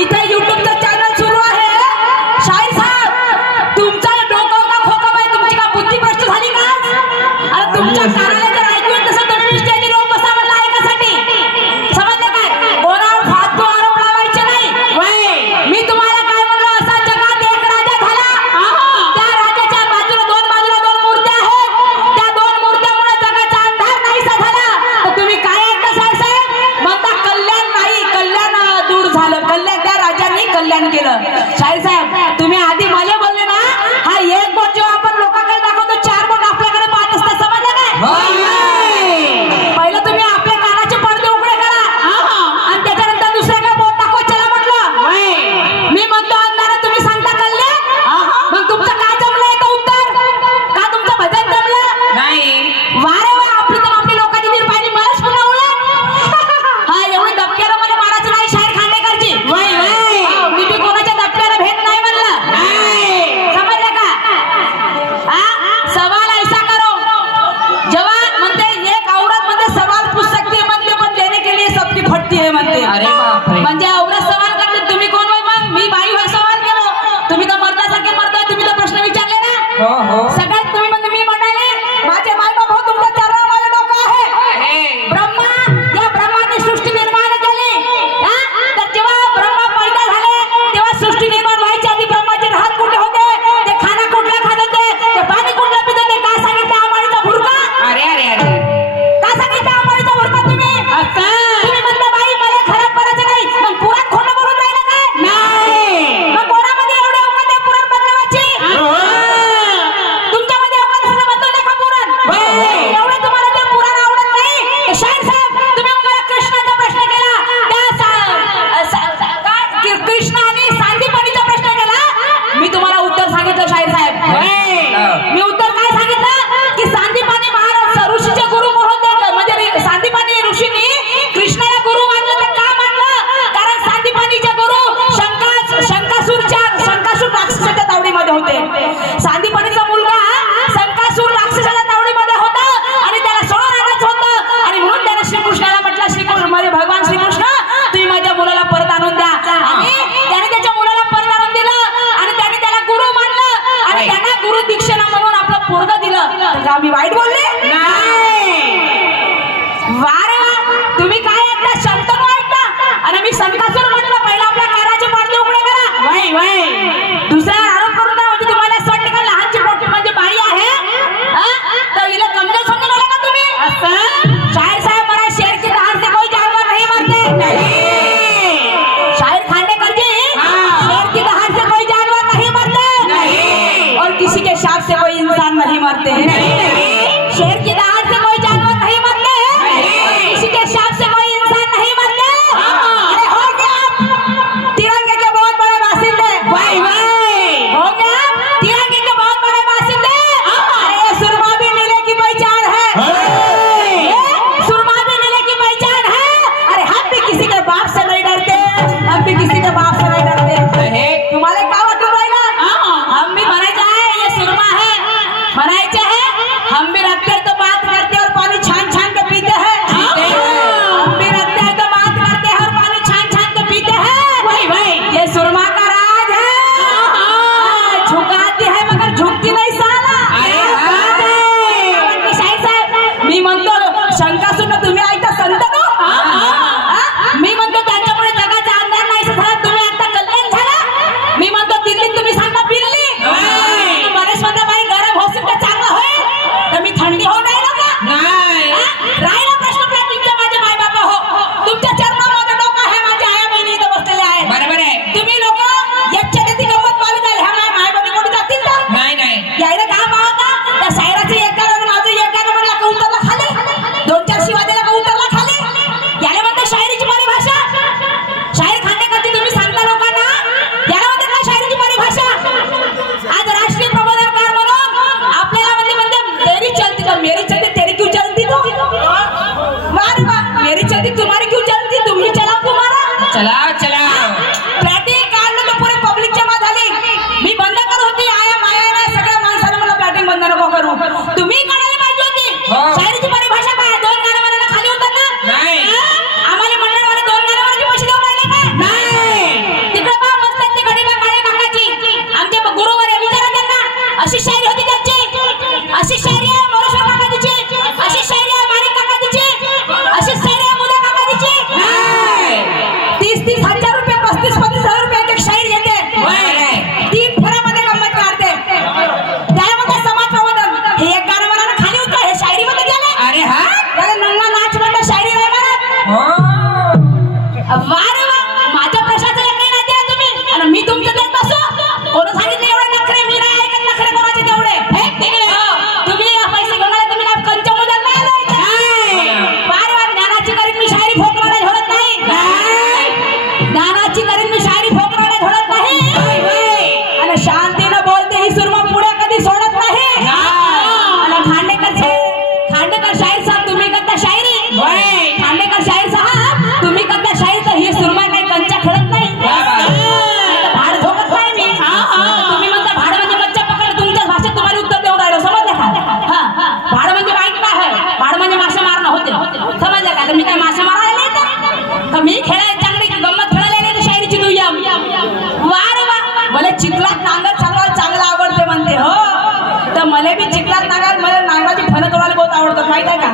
इथे युट्यूबचं चॅनल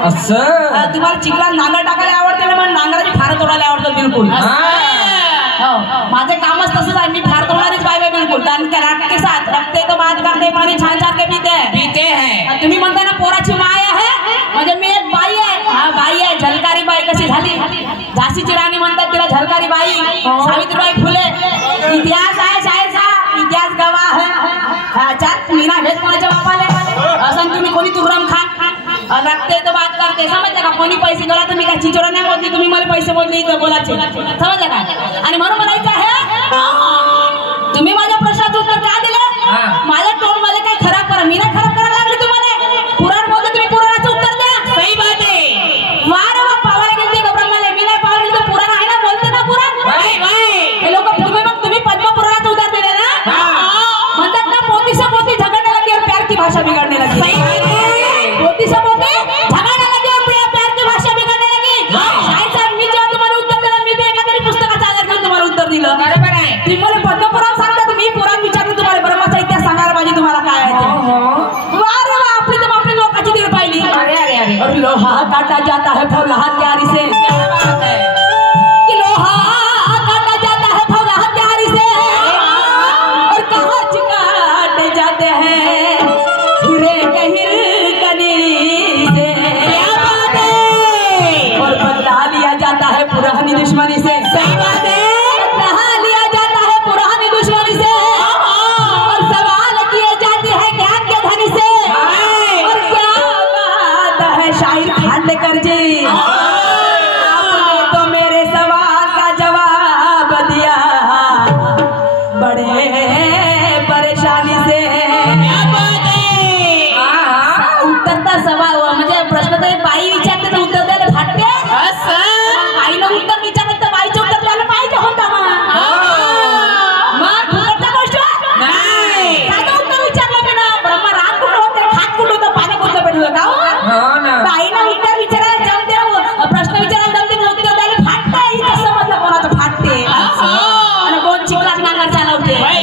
असं तुम्हाला चिखलात नांगर टाकायला आवडते ना, पण नांगराची फार तोडायला आवडतं बिलकुल. माझं कामच तसंच आहे, मी फार तोडणारीच बाय बिलकुल. के साथ रखते तो बात करते, पाणी छान छान के पीते हैं. तुम्ही म्हणता ना पोराची माय आहे, म्हणजे मी एक बाई आहे. हा बाई आहे. झलकारी बाई कशी झाली? झाशीची राणी म्हणतात तिला झलकारी बाई. सावित्रीबाई फुले इतिहास आहे शाळेचा, इतिहास गवा है. चार मीना घेत कोणाच्या बापाले असं तुम्ही कोणी तुरम खान रखते तो बात करते. समजलं का? कोणी पैसे गेला तर मी काय चिचोरा नाही बोलली, तुम्ही मला पैसे बोलले इथं बोलायचे. समजलं का? आणि म्हणून म्हणायचं आहे तुम्ही माझ्या प्रश्नाचं उत्तर का दिलं? माझ्या टोन मध्ये काय खराब करा, मी नाही खराब करायला लागले तुम्हाला. पुराण बोलतो तुम्ही पुराणाचं उत्तर द्या. सही बात आहे. वार वा पावायला गेलते गब्रम्माला, मी नाही पावायला गेलते. पुराण आहे ना, बोलते ना पुराण. हे लोक तुम्ही पद्म पुराणाचं उत्तर दिले ना, म्हणतात ना पोती से पोती झगड़ने लगी और प्यार की भाषा बिगड़ने लगी. पोती से पोती झगड़ने लगी और प्यार की भाषा बिगड़ने लगी. शायद साहेब मी जेव्हा तुम्हाला उत्तर दिलं, मी ते एखाद्या पुस्तकाचा आधार घेऊन तुम्हाला उत्तर दिलं. बरोबर आहे. तुम्ही मला पद्म पुराण सांगता, मी पुराण विचारून तुम्हाला ब्रह्माचा इतिहास सांगायला पाहिजे. तुम्हाला काय आहे ते वार वा आपली तर आपली लोकांची दिल पाहिली. और लोहा काटा जाता है फौलाहा त्यारी से, कि लोहा काटा जाता है फौलाहा त्यारी से, और कांच काटे जाते हैं हीरे के हिरकनी से. और बदला लिया जाता है पुरानी दुश्मनी से. सही बात है. बदला लिया जाता है पुरानी दुश्मनी से, और सवाल किए जाते हैं ज्ञान के धनी से. और क्या बात है शायर खांडेकर जी, आपने तो मेरे सवाल का जवाब दिया बड़े परेशानी से. उत्तरचा सवाल म्हणजे प्रश्न तर बाई विचारते तर उत्तर द्यायला फाटते. बाईला उत्तर विचारलं तर बाईचं उत्तर द्यायला पाहिजे होता. मग फुकटचा गोष्ट नाही. साधं उत्तर विचारलं मी ना, ब्रह्मा रात कुठं होते, खात कुठं होतं, पाणी कुठं भेटलं का? बाईला उत्तर विचारायला जमते, प्रश्न विचारायला जमते, उत्तर द्यायला फाटते. इथं समजलं कोणाचं फाटते. आणि कोण चिखलात नांगर चालवते. नाही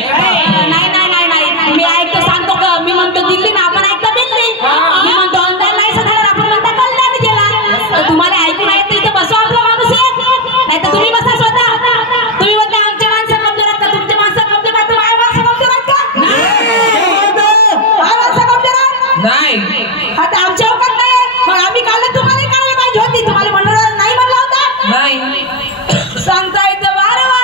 नाही नाही नाही, मी ऐकतो सांगतो का, मी म्हणतो दिल्ली ना, आपण ऐकतो दिल्ली. मी म्हणतो अंधार नाही सधारण, आपण म्हणता कल्याण गेला. तुम्हाला ऐकून येतं इथं बसवा आपला माणूस एक, नाही तर तुम्ही बसा स्वतः. तुम्ही म्हणता आमचे माणसं कमजोर आहेत, तुमचे माणसं कमजोर आहेत, माझ्या माणसं कमजोर आहेत का? माझ्या माणसं कमजोर आहेत नाही. आता आमच्या अवकात नाही, मग आम्ही काढलं तुम्हाला काढलं पाहिजे होती. तुम्हाला म्हणलं नाही म्हणला होता नाही. सांगता येतं वारे वा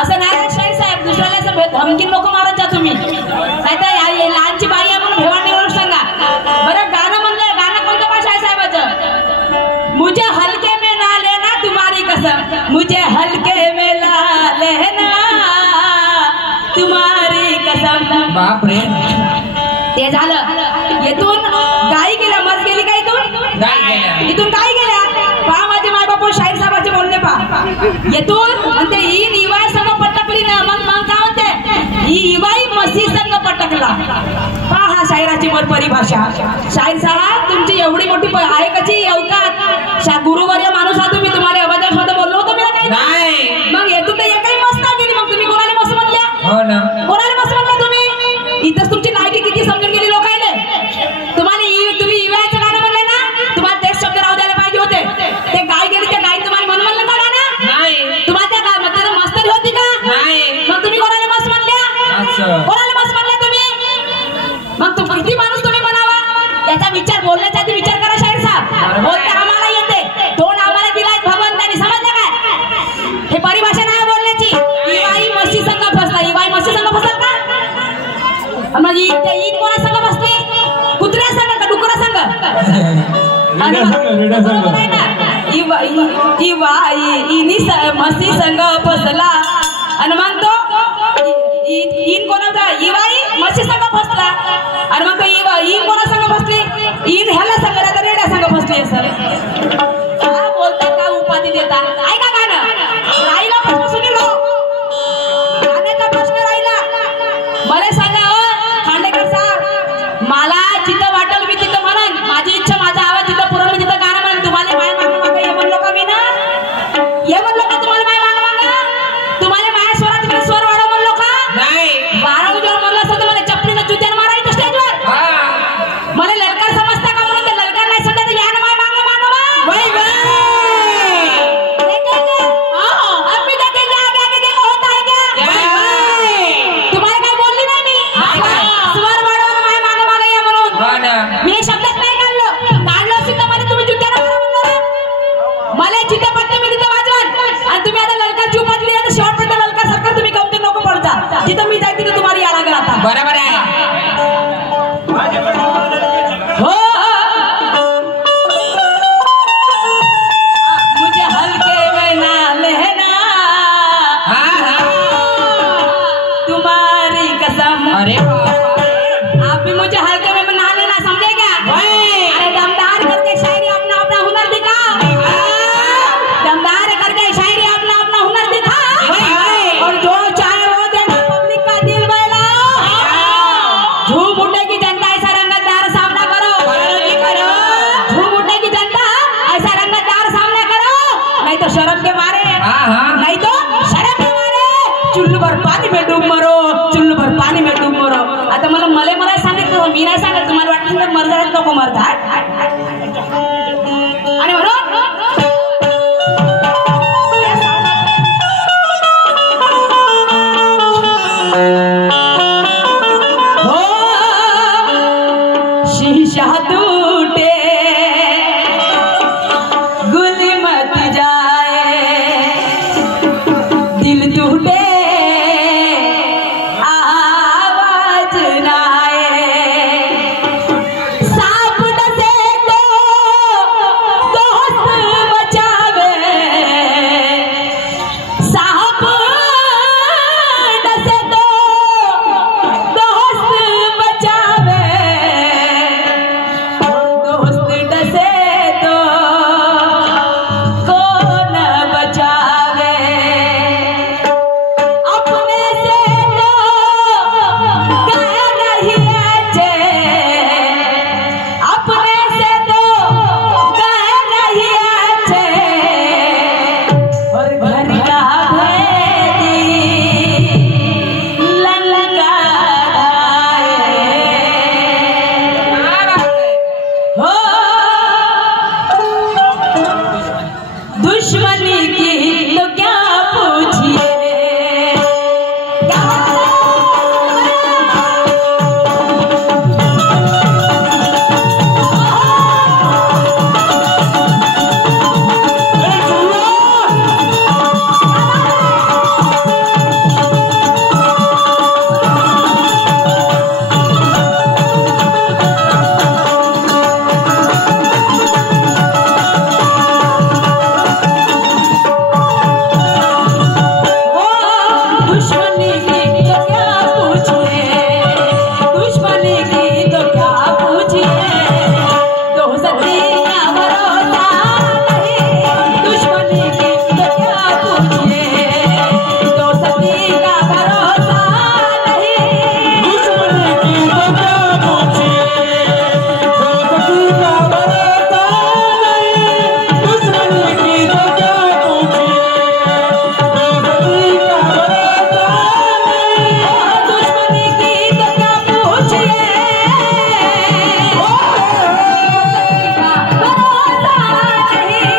असं नाही शाहीर साहेब. दुसऱ्याला असं धमकीन लोक मारत जा तुम्ही, नाही तर लहानची बाई आहे म्हणून भेवाणीवरून सांगा. बरं गाणं म्हणलं, गाणं कोणतं पण शाहीर साहेबाचं, मुझे हलके में ना लेना तुम्हारी कसम, मुझे हलके में ना लेना तुम्हारी कसम. बापरे. ते झालं. येथून गाई गेल्या, मज गेली का इथून? इथून गाई गेल्या. पहा माझे माय बापू शाहीर साहेबाचे बोलणे पहा. येथून म्हणते ही इवाई संघ पटकली ना, मग काय म्हणते ही इवाई मसी संघ पटकला. पहा हा शाहिराची परिभाषा. शाहीर साहेब तुमची एवढी मोठी आहे कशी अवकात? गुरुवर्य माणूस हा तुम्ही, तुम्हाला अभद्र शब्द बोललो होतो मी काही? मग येथून तर एकही मस्त नाही गेली, मग तुम्ही कोणाला मस्त म्हणल्या? कोणाला मस्त म्हणल्या तुम्ही? इथंच तुमची लायकी किती समजून गेली लोकांना. तुम्ही इवायचं गाणं म्हणले ना, तुम्हाला तेच शब्द राहू द्यायला पाहिजे होते. ते गाय गेली, त्या गाय तुम्हाला म्हणून म्हणलं का गाणं? तुम्हाला त्या गाय मस्तरी होती का? मग तुम्ही कोणाला मस्त म्हणल्या? कोणाला मस्त म्हणल्या तुम्ही? मग तू किती माणूस तुम्ही म्हणावा, याचा विचार बोलण्याचा आधी विचार करा शाहीर साहेब. बोलता आम्हाला येते, तोंड आम्हाला दिलाय भगवंतानी. समजलं काय? हे परिभाषा नाही बोलण्याची. इवाई म्हशी संघ फसला. इवाई म्हशी संघ फसला का? मग ईद कोणा संघ बसली? कुत्र्या संघ का डुकरा संघ? म्हशी संघ फसला. आणि मग तो ईन कोणाचा? इवाई म्हशी संघ फसला. आणि मग तो ईन कोणा संघ बसली? ईन ह्याला संघ ना, तर रेड्या संघ बसली. सर का बोलता, का उपाधी देता? ऐका गाणं राहिला प्रश्न सुनीलो, गाण्याचा प्रश्न राहिला. मला सांगा खांडेकर साहेब, मला जिथं वाटेल मी तिथं म्हणन. माझी इच्छा, माझा आवाज जिथं पुरवलं मी तिथं गाणं म्हणन. तुम्हाला माय मागं मागं ये म्हणलो का मी ना? ये म्हणलो का तुम्हाला माय मागं मागं? तुम्हाला माझ्या स्वरात मी स्वर वाढव म्हणलो का? नाही. वाढव जर म्हणलं असतं तर मला चपलीनं जुत्यानं मारायचं स्टेजवर. मला ललकार समजता का? म्हणून ते ललकार नाही समजा तर या ना माय मागं मागं. अरे आप भी मुझे हल्के में बना लेना, समझे क्या? अरे दमदार करके शायरी अपना अपना हुनर दिखा, दमदार करके शायरी अपना अपना हुनर दिखा, और जो चाहे वो देना पब्लिक का दिल बहलाओ। झूम उठे की जनता ऐसा रंगतदार सामना करो, झूम उठे की जनता ऐसा रंगतदार सामना करो, नहीं तो शर्म के मारे, नहीं तो शर्म के मारे चुल्लू भर पानी में डूब मरो, चुल्लू भर पानी में डूब मरो। आता मला सांगितलं, मी नाही सांगत, तुम्हाला वाटलं तर मरतात नको मरतात आणि म्हणून हो शीशा टूटे गुल मत जाए, दिल टूटे आवाज ना आए, सांप डसे तो दोस्त बचावे, सांप डसे तो दोस्त बचावे, दोस्त डसे तो कौन बचावे, अपने से तो गए नहीं अच्छे, अपने से तो गए नहीं अच्छे, और घर का भेदी ललकाए हो, दुश्मनी की तो क्या पूछिए, दुश्मनी की तो क्या पूछिए, दुश्मनी की तो क्या पूछिए, दोस्ती का भरोसा नहीं, दुश्मनी की तो क्या पूछिए, दोस्ती का भरोसा नहीं, दुश्मनी की तो क्या पूछिए, दोस्ती का भरोसा नहीं, दुश्मनी की तो क्या पूछिए, दोस्ती का भरोसा नहीं, दुश्मनी की तो क्या पूछिए, दोस्ती का भरोसा नहीं,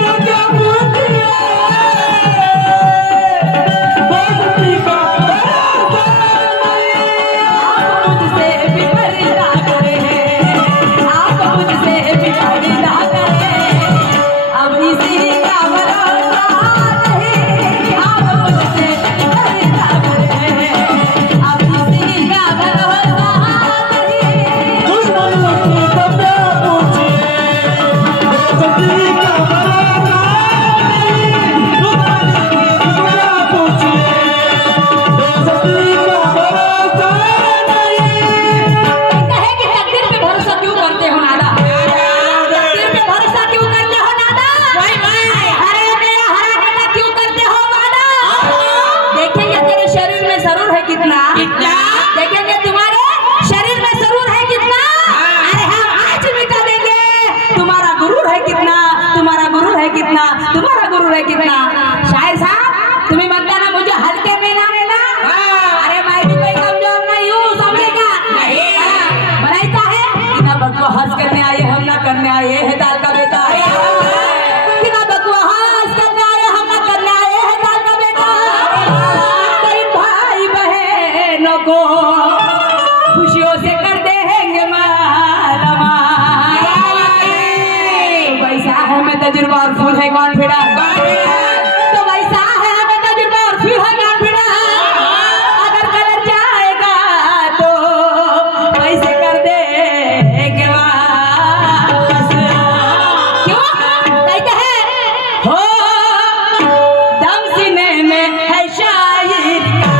तो क्या पूछिए, दोस्ती का भरोसा आप मुझसे भी पर्दा करें, आप मुझसे भी पर्दा करें, अब इसी का भरोसा नहीं, आप मुझसे भी पर्दा करें, अब इसी का भरोसा नहीं, दुश्मनी की तो क्या पूछिए, दोस्ती का भरोसा नहीं, दुश्मनी की तो क्या पूछिए, दोस्ती का भरोसा नहीं। कहे कि तकदीर पे भरोसा क्यों करते हो नादा, तकदीर पे भरोसा क्यों करते हो नादा, अरे मेरा हरा काटा क्यों करते हो वादा, देखेंगे तेरे शरीर में जरूर है कितना, देखेंगे तुम्हारे शरीर में जरूर है कितना, अरे हम आज मिटा देंगे तुम्हारा गुरूर है कितना, तुम्हारा गुरूर है कितना, तुम्हारा गुरूर है कितना। शायर साहब तुम्हें बनता ना मुझे हल्के में ना लेना, अरे मैं भी कोई कमजोर नहीं हूँ, समझेगा बनाता है कितना बकवास करने आए हम ना करने आए है, दाल का बेटा है, कितना बकवास करने आए हम ना करने आए है, दाल का बेटा, कई भाई बहनों को खुशियों से कर देंगे मालामाल, तो वैसा है मैं तजुर्बा और फूल है कॉन्फिडेंस, तो वैसा है मैं तजुर्बा और फूल है कॉन्फिडेंस, अगर कलर जाएगा तो वैसे कर देंगे वापस, क्यों कहते हैं हो दम सीने में है शायर का,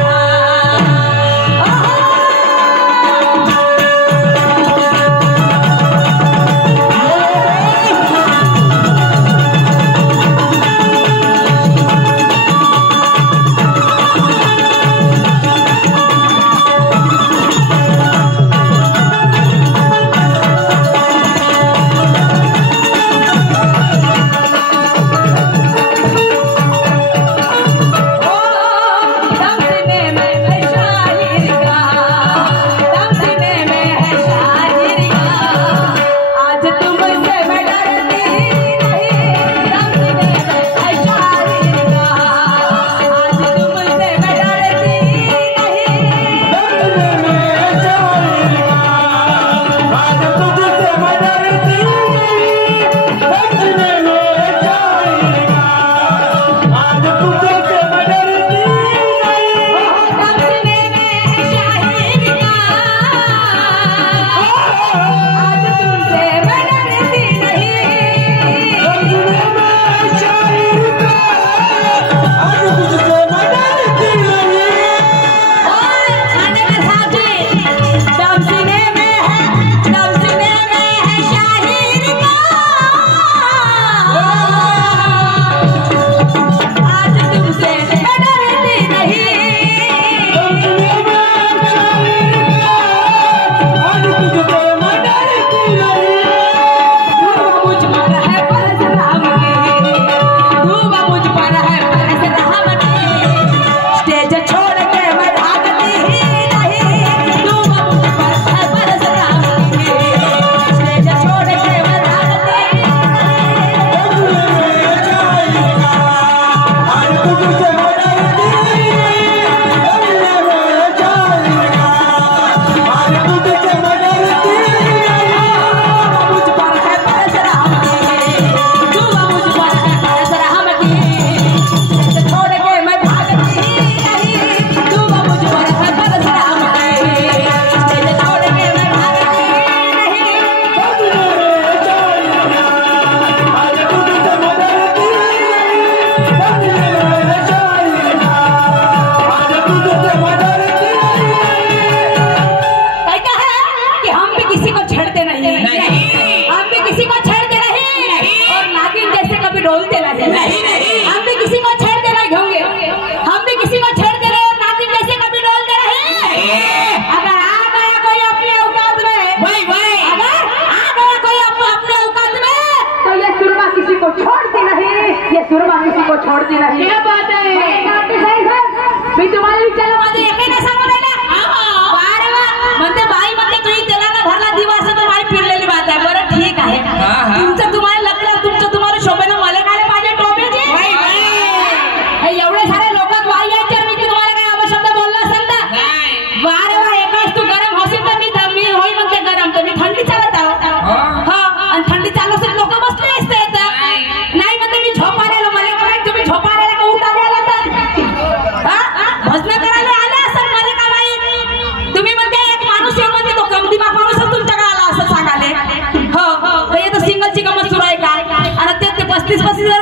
तुम किसी को छोड़ती नहीं। क्या बात है? मी तुम्हाला विचारलं माझं एके नाही सांगू राहिला वारे वा म्हणते बाई म्हणते तुम्ही तेलाला भरला दिवा असं तर बाई फिरलेली बात आहे। बरं ठीक आहे तुमचं तुम्हाला लग्न तुमचं तुम्हाला शोभेनं मला काय पाहिजे टोपेचे एवढे सारे लोक बाई आहेत तर मी तुम्हाला काय अवशब्द बोलला असेल तर वारे वा एकाच तू गरम होशील तर मी होई म्हणते गरम तर मी थंडी चालत आहो आणि थंडी चालू असेल लोक बसले असते नाही म्हणते मी झोप आलेलो मला काय तुम्ही झोप आलेला का उठ आलेला तर भजन करायला आले असेल मला का माहित तुम्ही म्हणते एक माणूस येऊन म्हणते तो कमदी बाप माणूस तुमच्याकडे आला असं सांगाले हो तर सिंगलची गमत सुरू आहे काय आणि ते 35,000